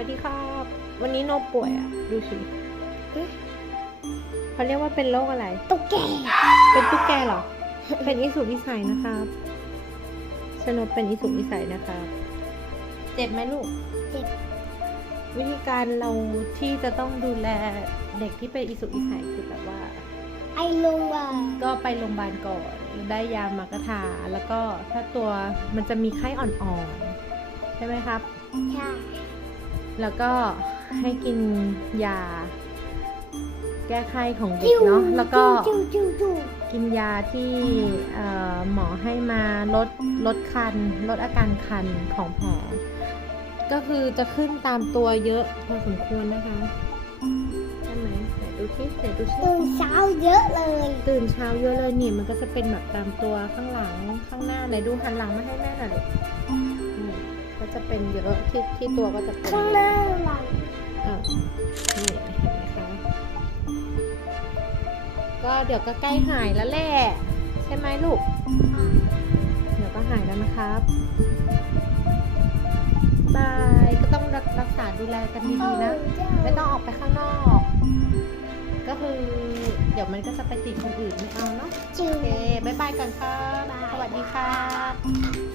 วัสดีครับ วันนี้โนป่วยอะ ดูสิเขาเรียกว่าเป็นโรคอะไร ตุ๊กแก เป็นตุ๊กแกเหรอ เป็นอิสุกอิสัยนะครับชนบเป็นอิสุกอิสัยนะครับ เจ็บไหมลูก เจ็บ วิธีการเราที่จะต้องดูแลเด็กที่เป็นอิสุกอิสัยคือแบบว่าไอลงว่าก็ไปโรงพยาบาลก่อนได้ยามากระทาแล้วก็ถ้าตัวมันจะมีไข้อ่อนๆใช่ไหมครับ ใช่ แล้วก็ให้กินยา แก้ไข้ของเด็กเนาะแล้วก็จิ้วจิ้วจิ้วกินยาที่เอ่อหมอให้มาลดลดคัน ลดอาการคันของแผลก็คือจะขึ้นตามตัวเยอะพอสมควรนะคะใช่ไหมไหนดูที่ไหนดูที่ตื่นเช้าเยอะเลย ตื่นเช้าเยอะเลยนี่มันก็จะเป็นแบบตามตัวข้างหลังข้างหน้าไหนดูหันหลังมาให้แม่หน่อยลู กนี่ก็จะเป็นเยอะที่ที่ตัวก็จะเป็นข้างหน้าหลังเออนี่เห็นไหมคะก็เดี๋ยวก็ใกล้หายแล้วแหละใช่ไหมลูก เดี๋ยวก็หายแล้วนะครับบายก็ต้องรักรักษาดูแลกันดีๆนะ ไม่ต้องออกไปข้างนอก ก็คือ เดี๋ยวมันก็จะไปติดคนอื่นไม่เอาเนาะจิ้วโอเคบ๊ายบายกันครับ สวัสดีครับ